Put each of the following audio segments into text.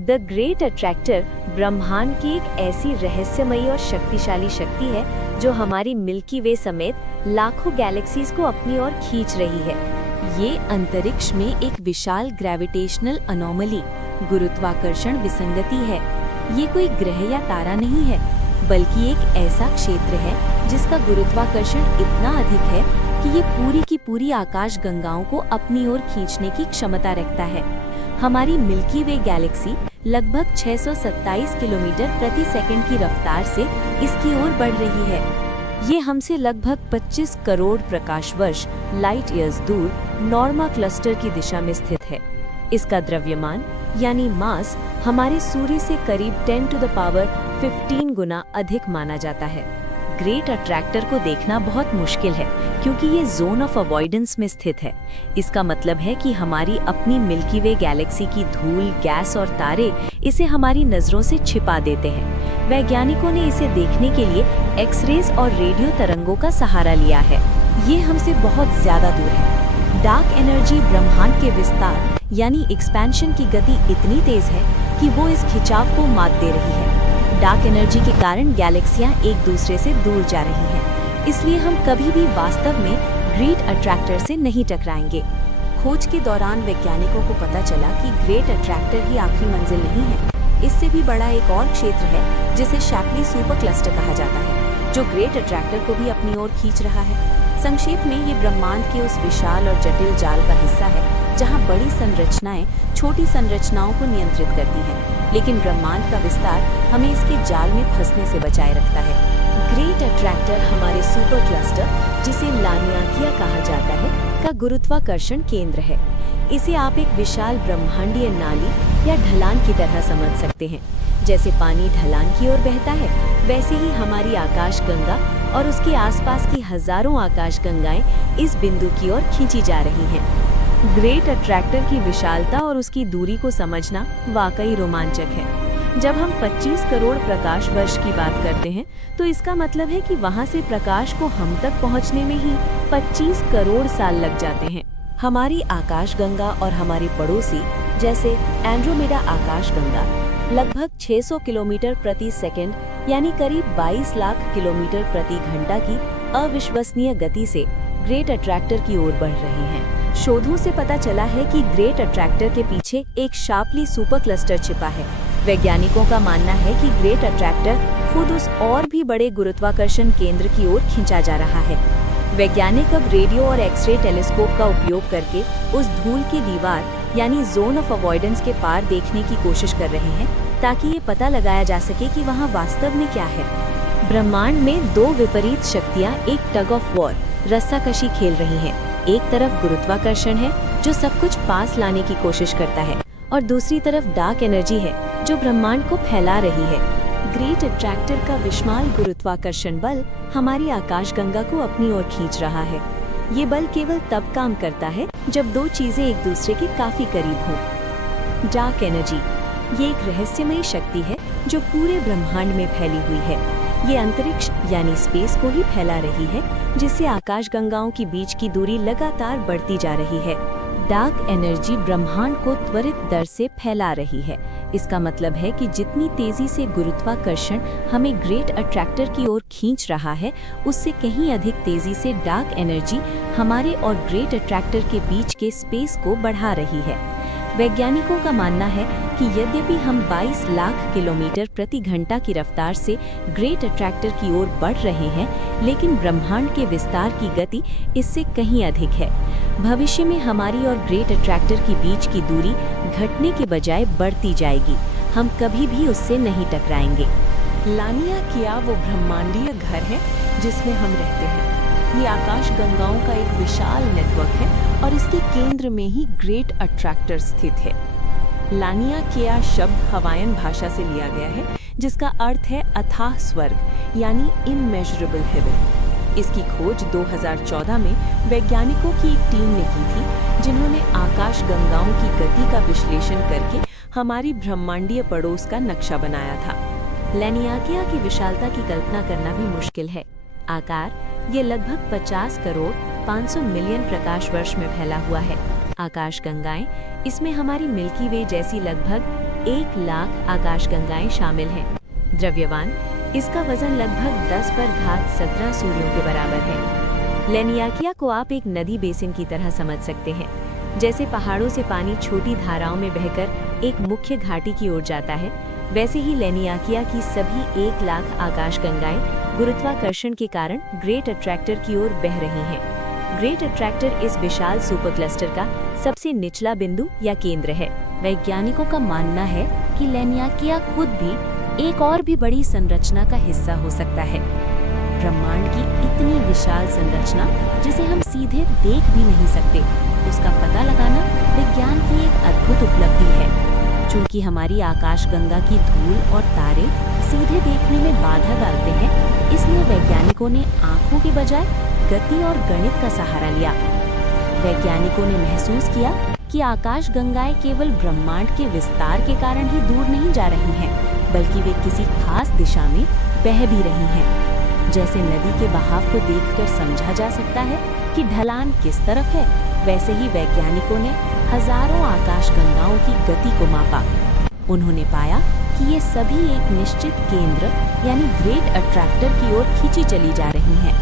The great attractor ब्रह्मांड की एक ऐसी रहस्यमयी और शक्तिशाली शक्ति है जो हमारी मिल्की वे समेत लाखों गैलेक्सीज को अपनी ओर खींच रही है। ये अंतरिक्ष में एक विशाल ग्रेविटेशनल अनोमली, गुरुत्वाकर्षण विसंगति है। ये कोई ग्रह या तारा नहीं है, बल्कि एक ऐसा क्षेत्र है जिसका गुरुत्वाकर्षण इतना अधिक है कि ये पूरी की पूरी आकाश गंगाओं को अपनी ओर खींचने की क्षमता रखता है। हमारी मिल्की वे गैलेक्सी लगभग 627 किलोमीटर प्रति सेकंड की रफ्तार से इसकी ओर बढ़ रही है। ये हमसे लगभग 25 करोड़ प्रकाश वर्ष लाइट ईयर्स दूर नॉर्मा क्लस्टर की दिशा में स्थित है। इसका द्रव्यमान यानी मास हमारे सूर्य से करीब 10 टू द पावर 15 गुना अधिक माना जाता है। ग्रेट अट्रैक्टर को देखना बहुत मुश्किल है क्योंकि ये जोन ऑफ अवॉइडेंस में स्थित है। इसका मतलब है कि हमारी अपनी मिल्की वे गैलेक्सी की धूल, गैस और तारे इसे हमारी नजरों से छिपा देते हैं। वैज्ञानिकों ने इसे देखने के लिए एक्सरेज और रेडियो तरंगों का सहारा लिया है। ये हमसे बहुत ज्यादा दूर है। डार्क एनर्जी ब्रह्मांड के विस्तार यानी एक्सपेंशन की गति इतनी तेज है कि वो इस खिंचाव को मात दे रही है। डार्क एनर्जी के कारण गैलेक्सियां एक दूसरे से दूर जा रही हैं, इसलिए हम कभी भी वास्तव में ग्रेट अट्रैक्टर से नहीं टकराएंगे। खोज के दौरान वैज्ञानिकों को पता चला कि ग्रेट अट्रैक्टर ही आखिरी मंजिल नहीं है। इससे भी बड़ा एक और क्षेत्र है जिसे शैपली सुपर क्लस्टर कहा जाता है, जो ग्रेट अट्रैक्टर को भी अपनी ओर खींच रहा है। संक्षेप में ये ब्रह्मांड के उस विशाल और जटिल जाल का हिस्सा है जहाँ बड़ी संरचनाएं छोटी संरचनाओं को नियंत्रित करती हैं, लेकिन ब्रह्मांड का विस्तार हमें इसके जाल में फंसने से बचाए रखता है। ग्रेट अट्रैक्टर हमारे सुपर क्लस्टर, जिसे लानियाकिया कहा जाता है, का गुरुत्वाकर्षण केंद्र है। इसे आप एक विशाल ब्रह्मांडीय नाली या ढलान की तरह समझ सकते हैं। जैसे पानी ढलान की ओर बहता है, वैसे ही हमारी आकाश गंगा और उसके आसपास की हजारों आकाश गंगाएं इस बिंदु की ओर खींची जा रही हैं। ग्रेट अट्रैक्टर की विशालता और उसकी दूरी को समझना वाकई रोमांचक है। जब हम 25 करोड़ प्रकाश वर्ष की बात करते हैं, तो इसका मतलब है कि वहां से प्रकाश को हम तक पहुंचने में ही 25 करोड़ साल लग जाते हैं। हमारी आकाशगंगा और हमारी पड़ोसी जैसे एंड्रोमेडा आकाशगंगा लगभग 600 किलोमीटर प्रति सेकंड यानी करीब 22 लाख किलोमीटर प्रति घंटा की अविश्वसनीय गति से ग्रेट अट्रैक्टर की ओर बढ़ रही हैं। शोधों से पता चला है कि ग्रेट अट्रैक्टर के पीछे एक शार्पली सुपर क्लस्टर छिपा है। वैज्ञानिकों का मानना है कि ग्रेट अट्रैक्टर खुद उस और भी बड़े गुरुत्वाकर्षण केंद्र की ओर खींचा जा रहा है। वैज्ञानिक अब रेडियो और एक्सरे टेलीस्कोप का उपयोग करके उस धूल की दीवार यानी जोन ऑफ अवॉइडेंस के पार देखने की कोशिश कर रहे हैं, ताकि ये पता लगाया जा सके कि वहाँ वास्तव में क्या है। ब्रह्मांड में दो विपरीत शक्तियाँ एक टग ऑफ वॉर रस्साकशी खेल रही हैं। एक तरफ गुरुत्वाकर्षण है जो सब कुछ पास लाने की कोशिश करता है, और दूसरी तरफ डार्क एनर्जी है जो ब्रह्मांड को फैला रही है। ग्रेट अट्रैक्टर का विशाल गुरुत्वाकर्षण बल हमारी आकाशगंगा को अपनी ओर खींच रहा है। ये बल केवल तब काम करता है जब दो चीजें एक दूसरे के काफी करीब हों। डार्क एनर्जी ये एक रहस्यमयी शक्ति है जो पूरे ब्रह्मांड में फैली हुई है। ये अंतरिक्ष यानी स्पेस को ही फैला रही है, जिससे आकाशगंगाओं के बीच की दूरी लगातार बढ़ती जा रही है। डार्क एनर्जी ब्रह्मांड को त्वरित दर से फैला रही है। इसका मतलब है कि जितनी तेजी से गुरुत्वाकर्षण हमें ग्रेट अट्रैक्टर की ओर खींच रहा है, उससे कहीं अधिक तेजी से डार्क एनर्जी हमारे और ग्रेट अट्रैक्टर के बीच के स्पेस को बढ़ा रही है। वैज्ञानिकों का मानना है कि यद्यपि हम 22 लाख किलोमीटर प्रति घंटा की रफ्तार से ग्रेट अट्रैक्टर की ओर बढ़ रहे हैं, लेकिन ब्रह्मांड के विस्तार की गति इससे कहीं अधिक है। भविष्य में हमारी और ग्रेट अट्रैक्टर के बीच की दूरी घटने के बजाय बढ़ती जाएगी। हम कभी भी उससे नहीं टकराएंगे। लानियाकिया वो ब्रह्मांडीय घर है जिसमें हम रहते हैं। ये आकाश गंगाओं का एक विशाल नेटवर्क है और इसके केंद्र में ही ग्रेट अट्रैक्टर स्थित है। लानियाकिया शब्द हवायन भाषा से लिया गया है, जिसका अर्थ है अथाह स्वर्ग यानी इनमेजरेबल हेवन। इसकी खोज 2014 में वैज्ञानिकों की एक टीम ने की थी, जिन्होंने आकाश गंगाओं की गति का विश्लेषण करके हमारी ब्रह्मांडीय पड़ोस का नक्शा बनाया था। लानियाकिया की विशालता की कल्पना करना भी मुश्किल है। आकार ये लगभग 50 करोड़ 500 मिलियन प्रकाश वर्ष में फैला हुआ है। आकाश गंगाएं इसमें हमारी मिल्की वे जैसी लगभग 1 लाख आकाशगंगाएं शामिल हैं। द्रव्यमान, इसका वजन लगभग 10 पर घात 17 सूर्यों के बराबर है। लैनियाकिया को आप एक नदी बेसिन की तरह समझ सकते हैं। जैसे पहाड़ों से पानी छोटी धाराओं में बहकर एक मुख्य घाटी की ओर जाता है, वैसे ही लैनियाकिया की सभी 1 लाख आकाशगंगाएं गुरुत्वाकर्षण के कारण ग्रेट अट्रैक्टर की ओर बह रही हैं। ग्रेट अट्रैक्टर इस विशाल सुपर क्लस्टर का सबसे निचला बिंदु या केंद्र है। वैज्ञानिकों का मानना है कि लैनियाकिया खुद भी एक और भी बड़ी संरचना का हिस्सा हो सकता है। ब्रह्मांड की इतनी विशाल संरचना जिसे हम सीधे देख भी नहीं सकते, उसका पता लगाना विज्ञान की एक अद्भुत उपलब्धि है। चूंकि हमारी आकाशगंगा की धूल और तारे सीधे देखने में बाधा डालते हैं, इसलिए वैज्ञानिकों ने आंखों के बजाय गति और गणित का सहारा लिया। वैज्ञानिकों ने महसूस किया कि आकाशगंगाएं केवल ब्रह्मांड के विस्तार के कारण ही दूर नहीं जा रही हैं, बल्कि वे किसी खास दिशा में बह भी रही हैं। जैसे नदी के बहाव को देखकर समझा जा सकता है कि ढलान किस तरफ है, वैसे ही वैज्ञानिकों ने हजारों आकाशगंगाओं की गति को मापा। उन्होंने पाया कि ये सभी एक निश्चित केंद्र यानी ग्रेट अट्रैक्टर की ओर खींची चली जा रही हैं।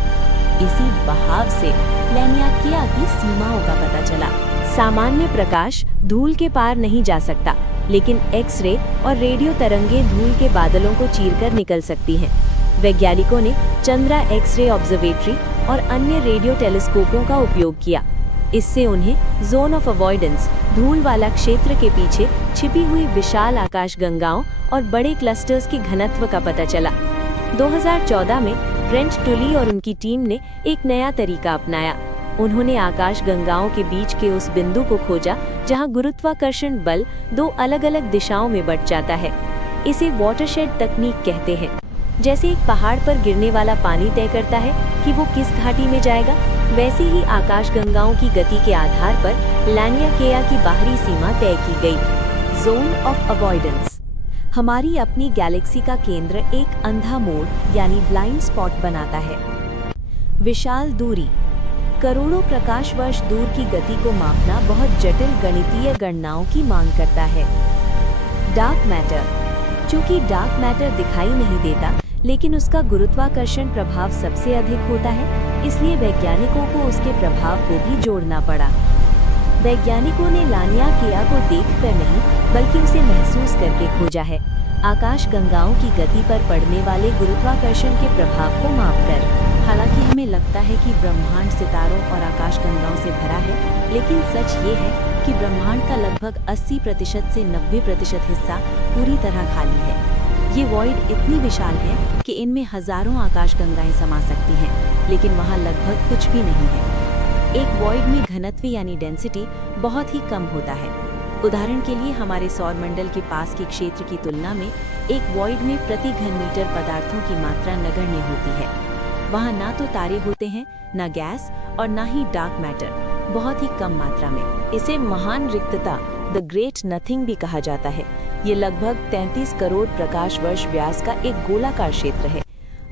इसी बहाव से लैनियाकिया की सीमाओं का पता चला। सामान्य प्रकाश धूल के पार नहीं जा सकता, लेकिन एक्स-रे और रेडियो तरंगें धूल के बादलों को चीरकर निकल सकती हैं। वैज्ञानिकों ने चंद्रा एक्स-रे ऑब्जर्वेटरी और अन्य रेडियो टेलीस्कोपों का उपयोग किया। इससे उन्हें जोन ऑफ अवॉइडेंस, धूल वाला क्षेत्र के पीछे छिपी हुई विशाल आकाशगंगाओं और बड़े क्लस्टर्स के घनत्व का पता चला। 2014 में ब्रेंट टुली और उनकी टीम ने एक नया तरीका अपनाया। उन्होंने आकाशगंगाओं के बीच के उस बिंदु को खोजा जहां गुरुत्वाकर्षण बल 2 अलग-अलग दिशाओं में बंट जाता है। इसे वाटरशेड तकनीक कहते हैं। जैसे एक पहाड़ पर गिरने वाला पानी तय करता है कि वो किस घाटी में जाएगा, वैसे ही आकाशगंगाओं की गति के आधार पर लैनियाकिया की बाहरी सीमा तय की गई। Zone of avoidance. हमारी अपनी गैलेक्सी का केंद्र एक अंधा मोड़ यानी ब्लाइंड स्पॉट बनाता है। विशाल दूरी। करोड़ों प्रकाश वर्ष दूर की गति को मापना बहुत जटिल गणितीय गणनाओं की मांग करता है। Dark matter. चूंकि डार्क मैटर दिखाई नहीं देता, लेकिन उसका गुरुत्वाकर्षण प्रभाव सबसे अधिक होता है, इसलिए वैज्ञानिकों को उसके प्रभाव को भी जोड़ना पड़ा। वैज्ञानिकों ने लैनियाकिया को देखकर नहीं, बल्कि उसे महसूस करके खोजा है, आकाशगंगाओं की गति पर पड़ने वाले गुरुत्वाकर्षण के प्रभाव को मापकर। हालांकि हमें लगता है कि ब्रह्मांड सितारों और आकाशगंगाओं से भरा है, लेकिन सच ये है कि ब्रह्मांड का लगभग 80% से 90% हिस्सा पूरी तरह खाली है। ये वॉइड इतनी विशाल है कि इनमें हजारों आकाशगंगाएं समा सकती हैं, लेकिन वहाँ लगभग कुछ भी नहीं है। एक वॉइड में घनत्व यानी डेंसिटी बहुत ही कम होता है। उदाहरण के लिए हमारे सौर मंडल के पास के क्षेत्र की तुलना में एक वॉइड में प्रति घन मीटर पदार्थों की मात्रा नगण्य होती है। वहाँ ना तो तारे होते हैं, ना गैस और ना ही डार्क मैटर, बहुत ही कम मात्रा में। इसे महान रिक्तता, द ग्रेट नथिंग भी कहा जाता है। ये लगभग 33 करोड़ प्रकाश वर्ष व्यास का एक गोलाकार क्षेत्र है।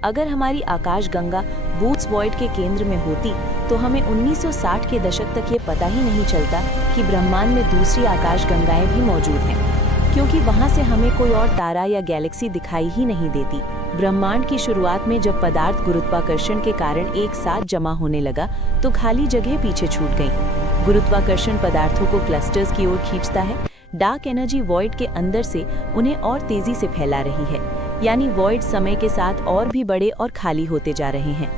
अगर हमारी आकाशगंगा बूट्स वॉइड के केंद्र में होती तो हमें 1960 के दशक तक ये पता ही नहीं चलता कि ब्रह्मांड में दूसरी आकाशगंगाएं भी मौजूद हैं, क्योंकि वहां से हमें कोई और तारा या गैलेक्सी दिखाई ही नहीं देती। ब्रह्मांड की शुरुआत में जब पदार्थ गुरुत्वाकर्षण के कारण एक साथ जमा होने लगा तो खाली जगह पीछे छूट गई। गुरुत्वाकर्षण पदार्थों को क्लस्टर्स की ओर खींचता है। डार्क एनर्जी वॉइड के अंदर से उन्हें और तेजी से फैला रही है, यानी वॉइड समय के साथ और भी बड़े और खाली होते जा रहे हैं।